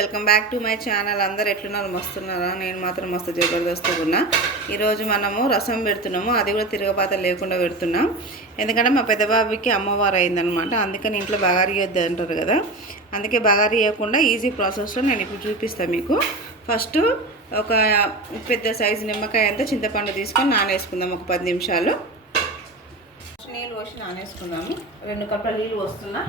Welcome back to my channel. అందరు ఎట్లున్నారు? మస్తున్నారా? నేను మాత్రం మస్తు జబర్దస్తుగా ఉన్నా. ఈరోజు మనము రసం పెడుతున్నాము, అది కూడా తిరగపాత లేకుండా పెడుతున్నాం. ఎందుకంటే మా పెద్ద బాబుకి అమ్మవారు అయిందనమాట. అందుకని ఇంట్లో బగారి ఇవ్వద్దు అంటారు కదా, అందుకే బగారి ఇవ్వకుండా ఈజీ ప్రాసెస్లో నేను ఇప్పుడు చూపిస్తాను మీకు. ఫస్ట్ ఒక పెద్ద సైజు నిమ్మకాయ అంతా చింతపండు తీసుకొని నానేసుకుందాం ఒక 10 నిమిషాలు. నీళ్ళు పోసి నానేసుకుందాము. 2 కప్పుల నీళ్ళు పోస్తున్నా.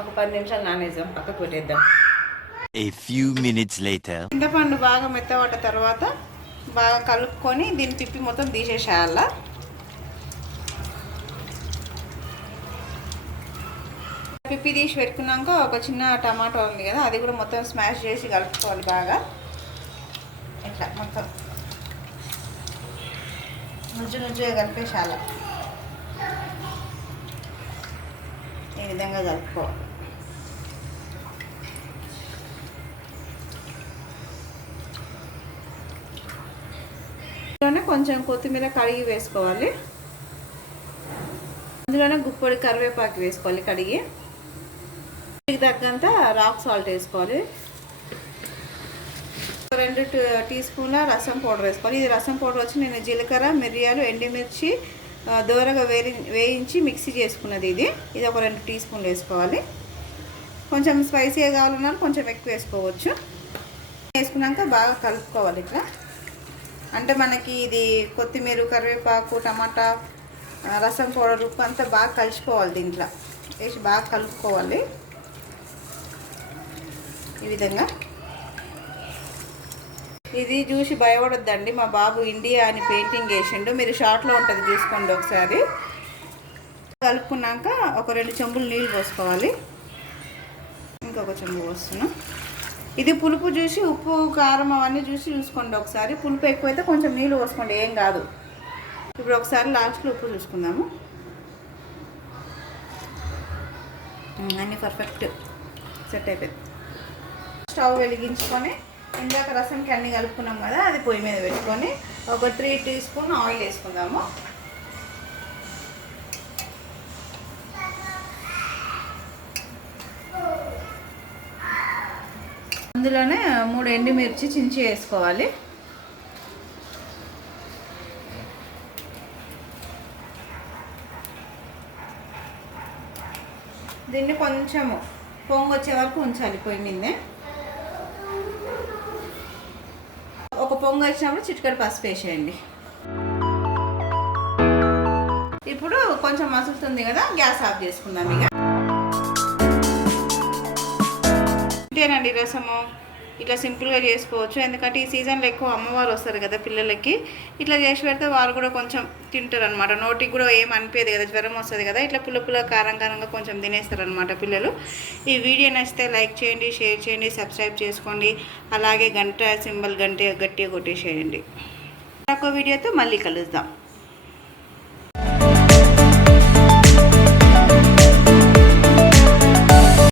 ఒక 10 నిమిషాలు నానేద్దాం, పక్కకు పెట్టేద్దాం. A few minutes later. చింతపండు బాగా మెత్తబడ్డ తర్వాత బాగా కలుపుకొని దీన్ని తిప్పి మొత్తం తీసేసేయాల. పిప్పి తీసి పెట్టుకున్నాక ఒక చిన్న టమాటో ఉంది కదా, అది కూడా మొత్తం స్మాష్ చేసి కలుపుకోవాలి బాగా. ఇట్లా మొత్తం నుంచుగా కలిపేసాల. ఈ విధంగా కలుపుకోవాలి. అందులోనే కొంచెం కొత్తిమీర కడిగి వేసుకోవాలి. అందులోనే గుప్పొడి కరివేపాకు వేసుకోవాలి కడిగి. తగ్గంత రాక్ సాల్ట్ వేసుకోవాలి. 2 టీ స్పూన్ల రసం పౌడర్ వేసుకోవాలి. ఇది రసం పౌడర్ వచ్చి నేను జీలకర్ర, మిరియాలు, ఎండుమిర్చి దోరగా వేయించి మిక్సీ చేసుకున్నది. ఇది ఒక 2 టీ స్పూన్లు వేసుకోవాలి. కొంచెం స్పైసీగా కావాలన్నా కొంచెం ఎక్కువ వేసుకోవచ్చు. వేసుకున్నాక బాగా కలుపుకోవాలి ఇట్లా. అంటే మనకి ఇది కొత్తిమీర, కరివేపాకు, టమాటా, రసం పౌడర్, ఉప్పు అంతా బాగా కలిసిపోవాలి. దీంట్లో వేసి బాగా కలుపుకోవాలి ఈ విధంగా. ఇది చూసి భయపడొద్దండి, మా బాబు ఇండియా అని పెయింటింగ్ వేసిండు. మీరు షార్ట్లో ఉంటుంది చూసుకోండి ఒకసారి. కలుపుకున్నాక ఒక 2 చెంబులు నీళ్ళు పోసుకోవాలి. ఇంకొక చెంబు పోస్తున్నాం. ఇది పులుపు చూసి ఉప్పు, కారం అవన్నీ చూసుకోండి ఒకసారి. పులుపు ఎక్కువైతే కొంచెం నీళ్ళు పోసుకోండి, ఏం కాదు. ఇప్పుడు ఒకసారి లాస్ట్లో ఉప్పు చూసుకుందాము. అన్నీ పర్ఫెక్ట్ సెట్ అయిపోయింది. స్టవ్ వెలిగించుకొని ఇందాక రసంకి అన్నీ కలుపుకున్నాం కదా, అది పొయ్యి మీద పెట్టుకొని ఒక 3 టీ స్పూన్ ఆయిల్ వేసుకుందాము. అందులోనే 3 ఎండుమిర్చి చించి వేసుకోవాలి. దీన్ని కొంచెము పొంగు వచ్చే వరకు ఉంచాలి పొయ్యి మీదే. ఒక పొంగు వచ్చినప్పుడు చిటికెడు పసుపు వేసేయండి. ఇప్పుడు కొంచెం మసులుతుంది కదా, గ్యాస్ ఆఫ్ చేసుకుందాం. ఇక ఇంతేనండి రసము. ఇట్లా సింపుల్గా చేసుకోవచ్చు. ఎందుకంటే ఈ సీజన్లో ఎక్కువ అమ్మవారు వస్తారు కదా పిల్లలకి. ఇట్లా చేసి పెడితే వాళ్ళు కూడా కొంచెం తింటారు అనమాట. నోటికి కూడా ఏం అనిపించదు కదా, జ్వరం వస్తుంది కదా, ఇట్లా పుల్ల కారంగా కొంచెం తినేస్తారు అనమాట పిల్లలు. ఈ వీడియో నచ్చితే లైక్ చేయండి, షేర్ చేయండి, సబ్స్క్రైబ్ చేసుకోండి. అలాగే గంట సింబల్ గట్టిగా కొట్టేసేయండి. మరొక వీడియోతో మళ్ళీ కలుద్దాం.